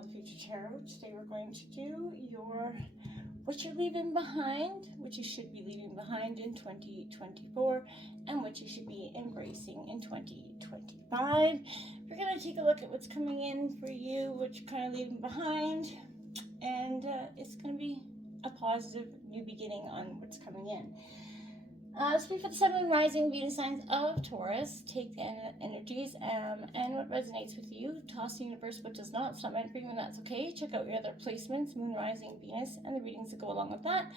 Channel of Future Tarot. Today we're going to do your what you're leaving behind, what you should be leaving behind in 2024, and what you should be embracing in 2025. We're going to take a look at what's coming in for you, what you're kind of leaving behind, and it's going to be a positive new beginning on what's coming in. Speak for the Sun, Moon, Rising, Venus signs of Taurus. Take the energies and what resonates with you. Toss the universe what does not. It's not meant for you, and that's okay. Check out your other placements, Moon, Rising, Venus, and the readings that go along with that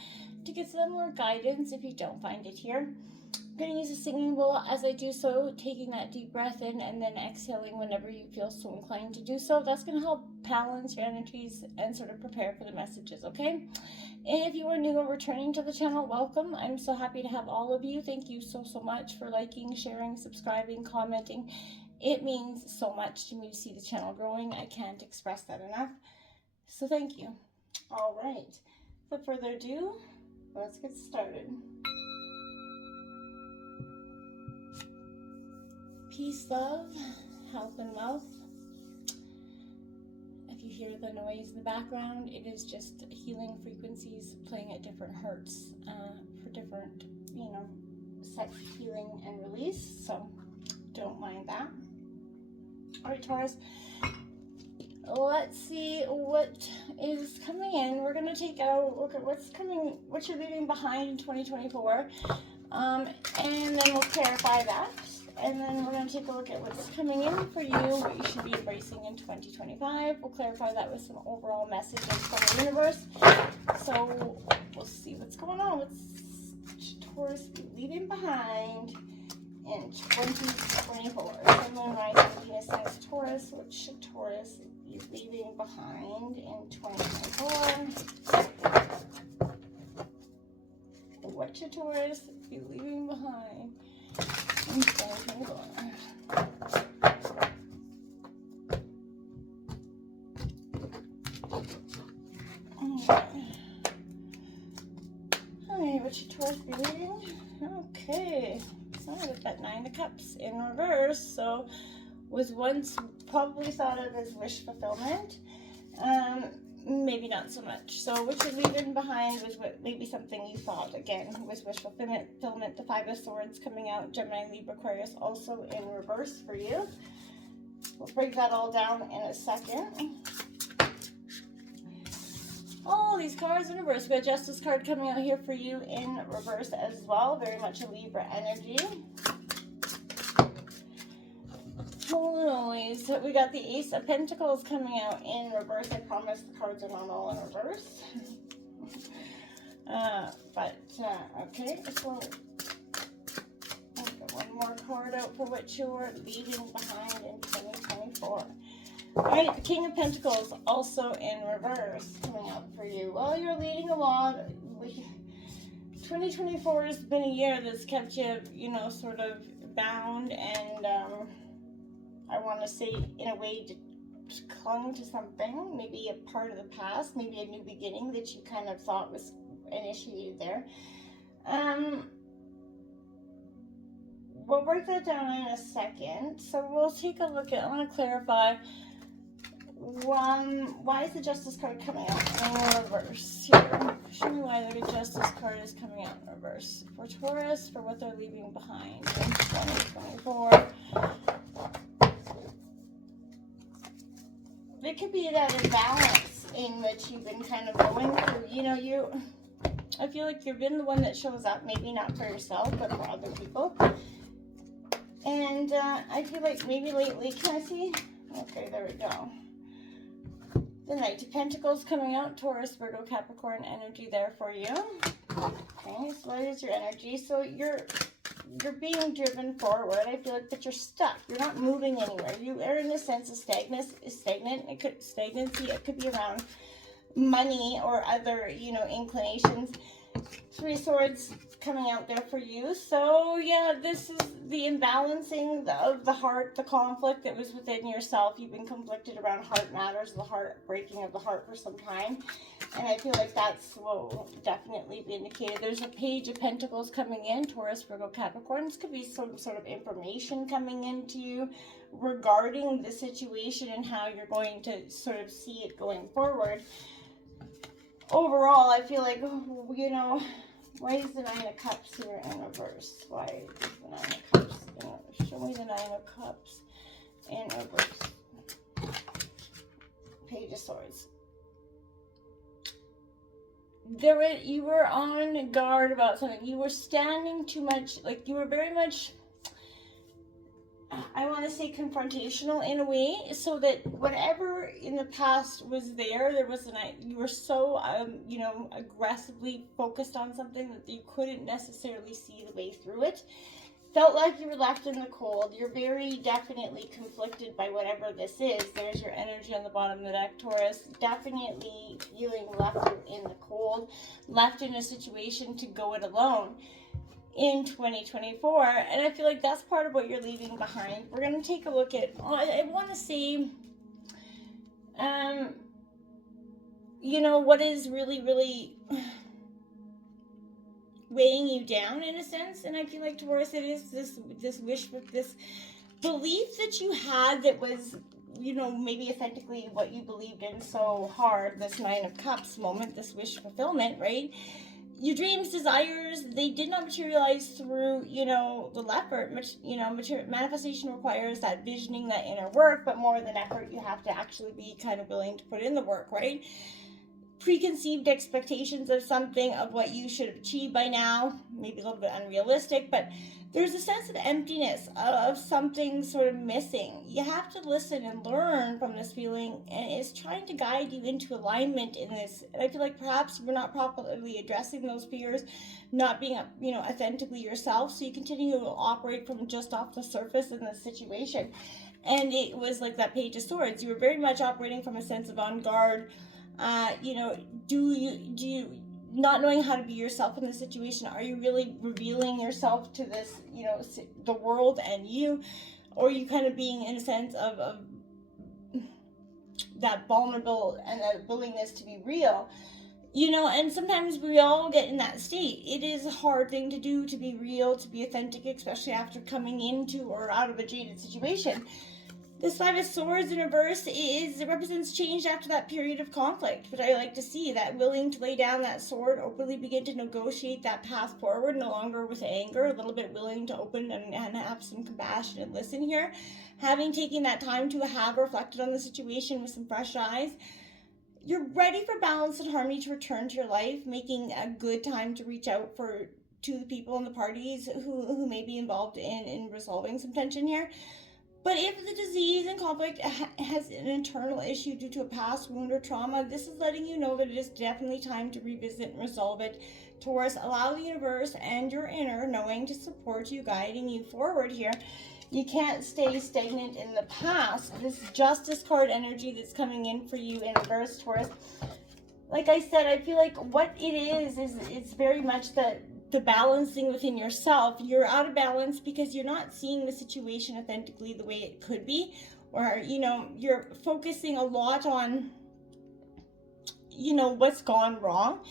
to get some more guidance if you don't find it here. I'm going to use a singing bowl as I do so, taking that deep breath in and then exhaling whenever you feel so inclined to do so. That's going to help balance your energies and sort of prepare for the messages, okay? If you are new or returning to the channel, welcome. I'm so happy to have all of you. Thank you so much for liking, sharing, subscribing, commenting. It means so much to me to see the channel growing. I can't express that enough. So thank you. All right. Without further ado, let's get started. Peace, love, health, and wealth. If you hear the noise in the background, it is just healing frequencies playing at different hertz for different, sex healing and release. So don't mind that. All right, Taurus. Let's see what is coming in. We're going to take a look at what's coming, what you're leaving behind in 2024, and then we'll clarify that. And then we're going to take a look at what's coming in for you, what you should be embracing in 2025. We'll clarify that with some overall messages from the universe. So we'll see what's going on. What's Taurus be leaving behind in 2024? Sun, Moon, Rising, Venus signs Taurus. What should Taurus be leaving behind in 2024? What should Taurus be leaving behind in 2024? Alright, what should Taurus be leaving? Okay, so with that Nine of Cups in reverse, so was once probably thought of as wish fulfillment. Maybe not so much. So what you're leaving behind was what maybe something you thought, again, was wish fulfillment. The Five of Swords coming out, Gemini, Libra, Aquarius, also in reverse for you. We'll break that all down in a second. All these cards in reverse. We got Justice card coming out here for you in reverse as well. Very much a Libra energy. Holy moly. So we got the Ace of Pentacles coming out in reverse. I promise the cards are not all in reverse. Okay, so I'll get one more card out for what you're leaving behind in 2024. All right, the King of Pentacles also in reverse coming out for you. Well, you're leading a lot. 2024 has been a year that's kept you, sort of bound and I want to say in a way to clung to something, maybe a part of the past, maybe a new beginning that you kind of thought was initiated there. We'll break that down in a second. So we'll take a look at, I want to clarify, why is the Justice card coming out in reverse here? Show me why the Justice card is coming out in reverse. For Taurus, for what they're leaving behind in 2024. It could be that imbalance in which you've been kind of going through. I feel like you've been the one that shows up, maybe not for yourself, but for other people. And I feel like maybe lately, can I see? Okay, there we go. The Knight of Pentacles coming out, Taurus, Virgo, Capricorn energy there for you. Okay, so that is your energy. So you're being driven forward. I feel like, but you're stuck. You're not moving anywhere. You are in a sense of stagnant. Stagnancy. It could be around money or other, inclinations. Three of Swords coming out there for you. So yeah, this is the imbalancing of the heart, the conflict that was within yourself. You've been conflicted around heart matters, the heart breaking of the heart for some time. And I feel like that's what will definitely be indicated. There's a Page of Pentacles coming in, Taurus, Virgo, Capricorn. This could be some sort of information coming into you regarding the situation and how you're going to sort of see it going forward. Overall, I feel like, you know, why is the Nine of Cups here in reverse? Why is the Nine of Cups in reverse? Show me the Nine of Cups in reverse. Page of Swords. You were on guard about something. You were standing too much, like you were very much, I want to say, confrontational in a way, so that whatever in the past was there was you were so, you know, aggressively focused on something that you couldn't necessarily see the way through it. Felt like you were left in the cold. You're very definitely conflicted by whatever this is. There's your energy on the bottom of the deck, Taurus. Definitely feeling left in the cold, left in a situation to go it alone in 2024. And I feel like that's part of what you're leaving behind. We're going to take a look at, I want to say, you know, what is really weighing you down in a sense. And I feel like, Taurus, it is this wish, with this belief that you had that was, you know, maybe authentically what you believed in so hard, this Nine of Cups moment, this wish fulfillment, right? Your dreams, desires, they did not materialize through, you know, the effort. You know, manifestation requires that visioning, that inner work, but more than effort, you have to actually be kind of willing to put in the work, right? Preconceived expectations of something, of what you should have achieved by now, maybe a little bit unrealistic, but there's a sense of emptiness, of something sort of missing. You have to listen and learn from this feeling, and it's trying to guide you into alignment in this. And I feel like perhaps we're not properly addressing those fears, not being, you know, authentically yourself, so you continue to operate from just off the surface in this situation. And it was like that Page of Swords. You were very much operating from a sense of on guard. You know, do you not knowing how to be yourself in the situation? Are you really revealing yourself to this, you know, the world and you, or are you kind of being in a sense of that vulnerable and that willingness to be real, you know? And sometimes we all get in that state. It is a hard thing to do, to be real, to be authentic, especially after coming into or out of a jaded situation. This Five of Swords in reverse it represents change after that period of conflict, which I like to see, that willing to lay down that sword, openly begin to negotiate that path forward, no longer with anger, a little bit willing to open and have some compassion and listen here. Having taken that time to have reflected on the situation with some fresh eyes, you're ready for balance and harmony to return to your life, making a good time to reach out to the people and the parties who may be involved in resolving some tension here. But if the disease and conflict has an internal issue due to a past wound or trauma, this is letting you know that it is definitely time to revisit and resolve it. Taurus, allow the universe and your inner knowing to support you, guiding you forward here. You can't stay stagnant in the past. This Justice card energy that's coming in for you in reverse, Taurus. Like I said, I feel like what it is it's very much the balancing within yourself. You're out of balance because you're not seeing the situation authentically the way it could be, or, you know, you're focusing a lot on, you know, what's gone wrong.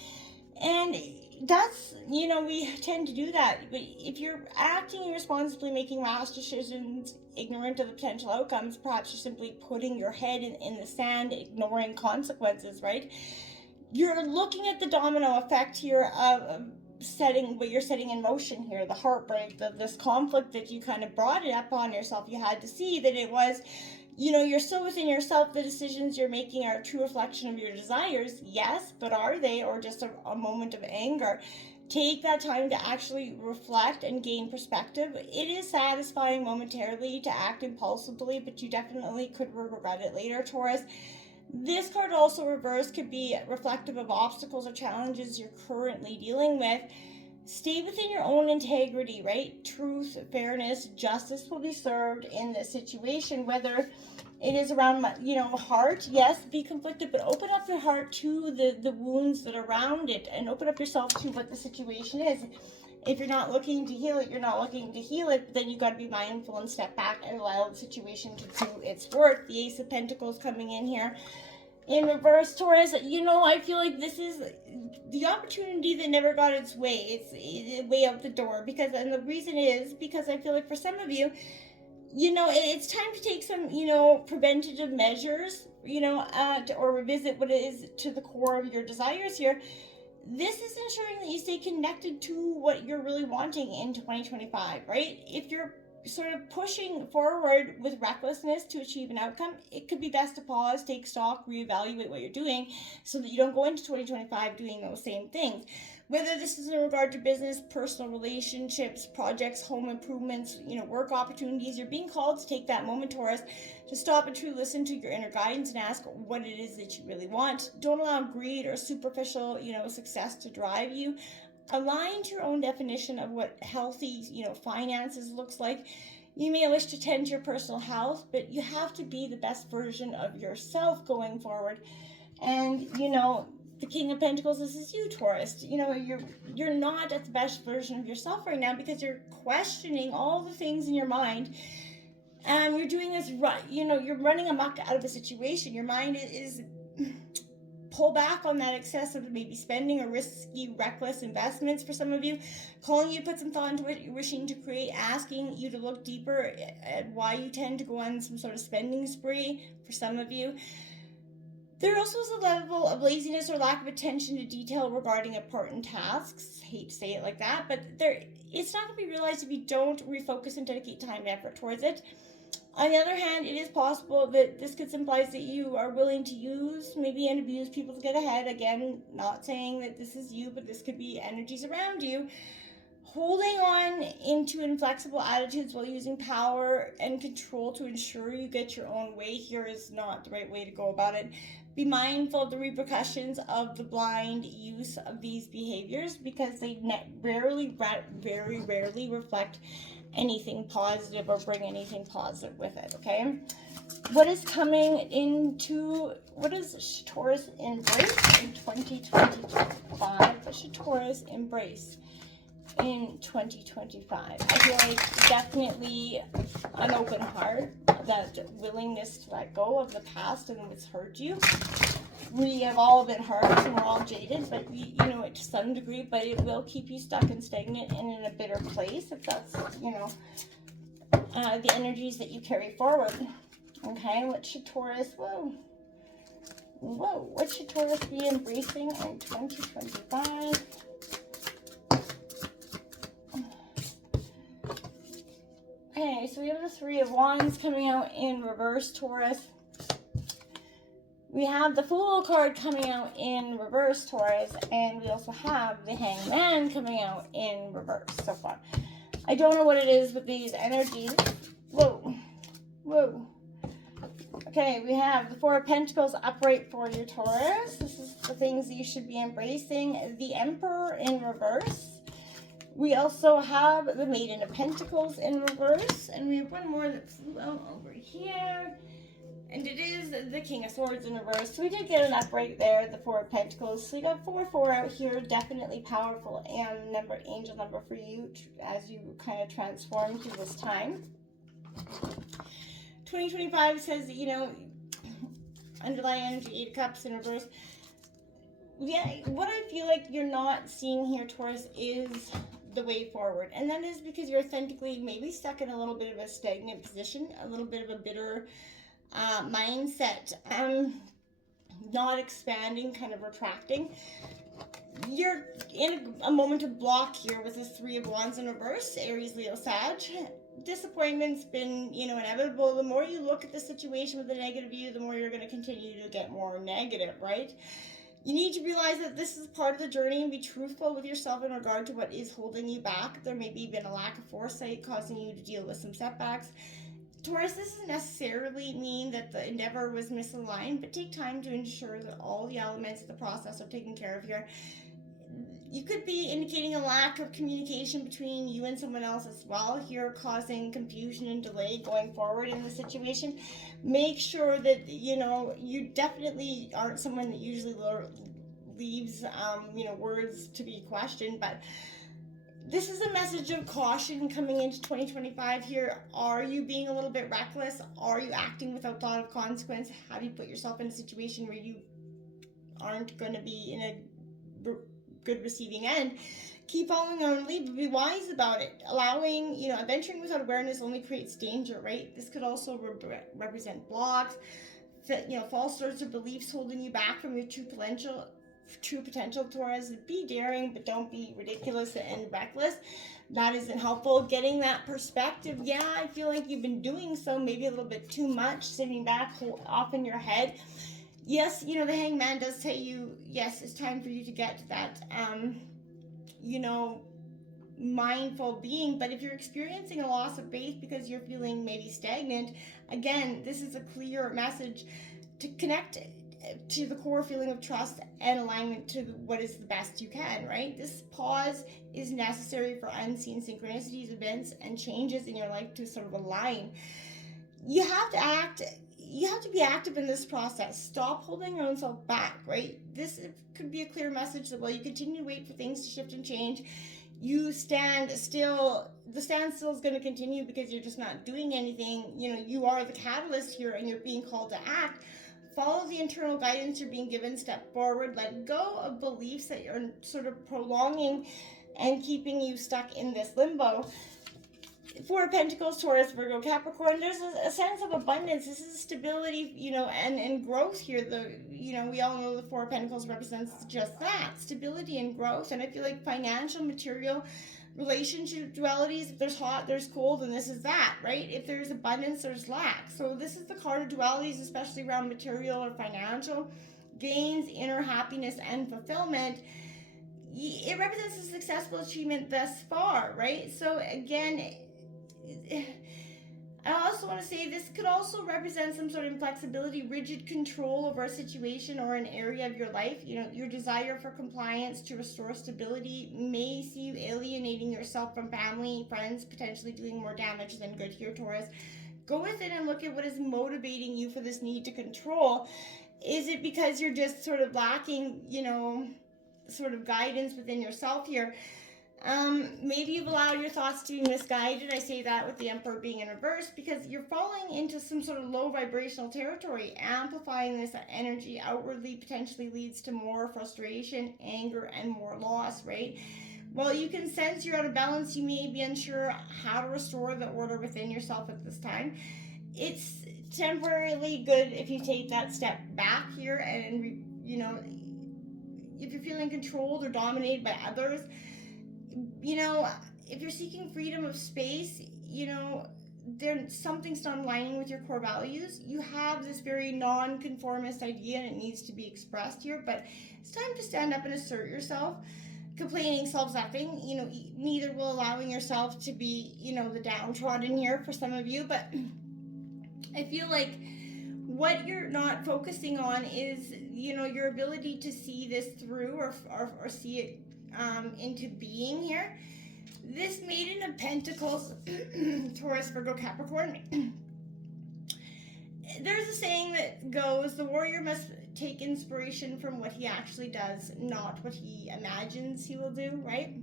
And that's, you know, we tend to do that. But if you're acting irresponsibly, making rash decisions, ignorant of the potential outcomes, perhaps you're simply putting your head in the sand, ignoring consequences, right? You're looking at the domino effect here of setting what you're setting in motion here, the heartbreak, this conflict that you kind of brought it up on yourself. You had to see that it was, you know, you're still within yourself. The decisions you're making are a true reflection of your desires, yes, but are they, or just a moment of anger? Take that time to actually reflect and gain perspective. It is satisfying momentarily to act impulsively, but you definitely could regret it later, Taurus. This card also reversed could be reflective of obstacles or challenges you're currently dealing with. Stay within your own integrity, right? Truth, fairness, justice will be served in this situation, whether It is around, heart. Yes, be conflicted, but open up your heart to the wounds that are around it, and open up yourself to what the situation is. If you're not looking to heal it, you're not looking to heal it, then you got to be mindful and step back and allow the situation to do its work. The Ace of Pentacles coming in here in reverse, Taurus. I feel like this is the opportunity that never got its way. It's way out the door, and the reason is because I feel like for some of you, it's time to take some, preventative measures, or revisit what it is to the core of your desires here. This is ensuring that you stay connected to what you're really wanting in 2025, right? If you're sort of pushing forward with recklessness to achieve an outcome, it could be best to pause, take stock, reevaluate what you're doing so that you don't go into 2025 doing those same things. Whether this is in regard to business, personal relationships, projects, home improvements, work opportunities, you're being called to take that moment, Taurus, to stop and truly listen to your inner guidance and ask what it is that you really want. Don't allow greed or superficial, success to drive you. Align to your own definition of what healthy, finances looks like. You may wish to tend to your personal health, but you have to be the best version of yourself going forward. And, the King of Pentacles, this is you, Taurus. You're not at the best version of yourself right now because you're questioning all the things in your mind. And you're doing this right, you're running amok out of a situation. Your mind is pull back on that excessive maybe spending or risky, reckless investments for some of you, calling you to put some thought into what you're wishing to create, asking you to look deeper at why you tend to go on some sort of spending spree for some of you. There also is a level of laziness or lack of attention to detail regarding important tasks. Hate to say it like that, but it's not to be realized if you don't refocus and dedicate time and effort towards it. On the other hand, it is possible that this could imply that you are willing to use, maybe, and abuse people to get ahead. Again, not saying that this is you, but this could be energies around you. Holding on into inflexible attitudes while using power and control to ensure you get your own way here is not the right way to go about it. Be mindful of the repercussions of the blind use of these behaviors because they very rarely reflect anything positive or bring anything positive with it, okay? What is Taurus embrace in 2025? What should Taurus embrace in 2025? I feel like definitely an open heart, that willingness to let go of the past and what's hurt you. We have all been hurt and we're all jaded, but to some degree, but it will keep you stuck and stagnant and in a bitter place if that's, the energies that you carry forward. Okay, what should Taurus, what should Taurus be embracing in 2025? Okay, so we have the Three of Wands coming out in reverse, Taurus. We have the Fool card coming out in reverse, Taurus, and we also have the Hangman coming out in reverse so far. I don't know what it is with these energies. Whoa. Okay, we have the Four of Pentacles upright for you, Taurus. This is the things that you should be embracing. The Emperor in reverse. We also have the Maiden of Pentacles in reverse, and we have one more that flew out over here. And it is the King of Swords in reverse. So we did get an upright there, the Four of Pentacles. So you got 4 out here, definitely powerful and angel number for you as you kind of transform through this time. 2025 says that, underlying energy, 8 of Cups in reverse. Yeah, what I feel like you're not seeing here, Taurus, is the way forward. And that is because you're authentically maybe stuck in a little bit of a stagnant position, a little bit of a bitter mindset, not expanding, kind of retracting. You're in a moment of block here with this Three of Wands in reverse, Aries, Leo, Sag. Disappointment's been, inevitable. The more you look at the situation with a negative view, the more you're going to continue to get more negative, right? You need to realize that this is part of the journey and be truthful with yourself in regard to what is holding you back. There may be been a lack of foresight causing you to deal with some setbacks. Taurus, this doesn't necessarily mean that the endeavor was misaligned, but take time to ensure that all the elements of the process are taken care of here. you could be indicating a lack of communication between you and someone else as well here, causing confusion and delay going forward in the situation. Make sure that, you definitely aren't someone that usually leaves, words to be questioned, but this is a message of caution coming into 2025 here. Are you being a little bit reckless? Are you acting without thought of consequence? Have you put yourself in a situation where you aren't going to be in a good receiving end? Keep following your own lead, but be wise about it. Allowing, adventuring without awareness only creates danger, right? This could also represent blocks, false starts or beliefs holding you back from your true potential, Taurus. Be daring, but don't be ridiculous and reckless. That isn't helpful. Getting that perspective, I feel like you've been doing so, maybe a little bit too much, sitting back off in your head. Yes, the Hangman does say yes, it's time for you to get to that, mindful being. But if you're experiencing a loss of faith because you're feeling maybe stagnant, again, this is a clear message to connect to the core feeling of trust and alignment to what is the best you can, right? This pause is necessary for unseen synchronicities, events, and changes in your life to sort of align. You have to be active in this process. Stop holding your own self back, right? This could be a clear message that while you continue to wait for things to shift and change, you stand still. The standstill is going to continue because you're just not doing anything. You are the catalyst here and you're being called to act. Follow the internal guidance you're being given, step forward, let go of beliefs that you're sort of prolonging and keeping you stuck in this limbo. Four of Pentacles, Taurus, Virgo, Capricorn, there's a sense of abundance. This is stability, and growth here. We all know the Four of Pentacles represents just that, stability and growth. And I feel like financial, material, relationship dualities, if there's hot, there's cold, and this is that, right? If there's abundance, there's lack. So this is the card of dualities, especially around material or financial gains, inner happiness, and fulfillment. It represents a successful achievement thus far, right? So again, I also want to say this could also represent some sort of inflexibility, rigid control over a situation or an area of your life. Your desire for compliance to restore stability may see you alienating yourself from family, friends, potentially doing more damage than good here, Taurus. Go within and look at what is motivating you for this need to control. Is it because you're just sort of lacking, sort of guidance within yourself here? Maybe you've allowed your thoughts to be misguided. I say that with the Emperor being in reverse because you're falling into some sort of low vibrational territory. Amplifying this energy outwardly potentially leads to more frustration, anger, and more loss, right? While you can sense you're out of balance, you may be unsure how to restore the order within yourself at this time. It's temporarily good if you take that step back here and, if you're feeling controlled or dominated by others, if you're seeking freedom of space, something's not aligning with your core values. You have this very non-conformist idea and it needs to be expressed here, but it's time to stand up and assert yourself. Complaining, self-effing, neither will allowing yourself to be, the downtrodden here for some of you, but I feel like what you're not focusing on is, your ability to see this through or see it into being here. This Maiden of Pentacles, Taurus, Virgo, Capricorn, there's a saying that goes, the warrior must take inspiration from what he actually does, not what he imagines he will do, right?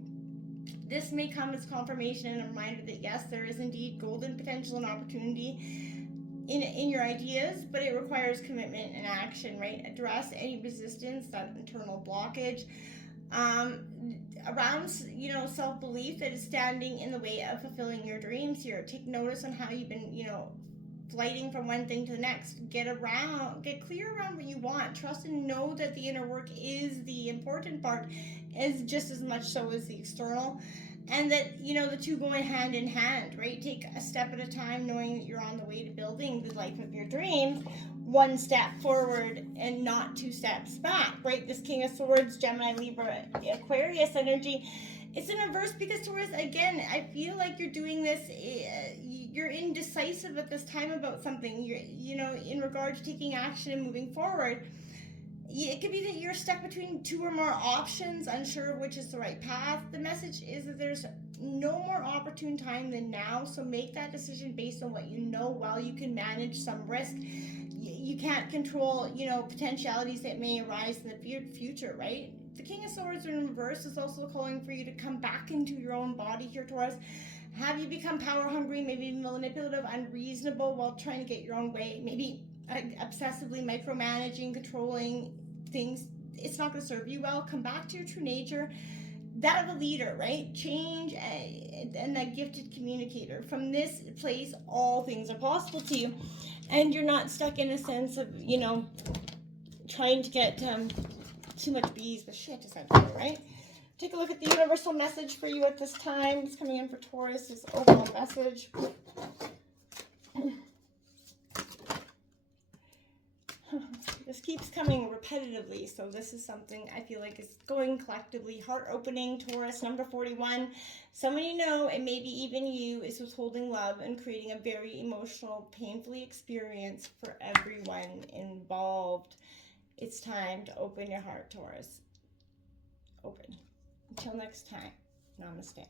This may come as confirmation and a reminder that yes, there is indeed golden potential and opportunity in your ideas, but it requires commitment and action, right? Address any resistance, that internal blockage around, self-belief that is standing in the way of fulfilling your dreams here. Take notice on how you've been, flighting from one thing to the next. Get clear around what you want. Trust and know that the inner work is the important part, is just as much so as the external. And that, the two go hand in hand, right? Take a step at a time, knowing that you're on the way to building the life of your dreams, one step forward and not two steps back, right? This King of Swords, Gemini, Libra, Aquarius energy. It's in reverse because, Taurus, again, I feel like you're doing this, you're indecisive at this time about something, you're, in regard to taking action and moving forward. it could be that you're stuck between two or more options, unsure of which is the right path. The message is that there's no more opportune time than now, so make that decision based on what you know. While you can manage some risk, you can't control, potentialities that may arise in the future, right? The King of Swords in reverse is also calling for you to come back into your own body here, Taurus. Have you become power hungry, maybe manipulative, unreasonable while trying to get your own way? Maybe obsessively micromanaging, controlling things. It's not going to serve you well. Come back to your true nature, that of a leader, right? Change and that gifted communicator. From this place, all things are possible to you, and you're not stuck in a sense of, trying to get too much bees with shit, essentially, right? Take a look at the universal message for you at this time. It's coming in for Taurus, this overall message. This keeps coming repetitively, so this is something I feel like is going collectively. Heart-opening, Taurus, number 41. Someone you know, and maybe even you, is withholding love and creating a very emotional, painfully experience for everyone involved. It's time to open your heart, Taurus. Open. Until next time, namaste.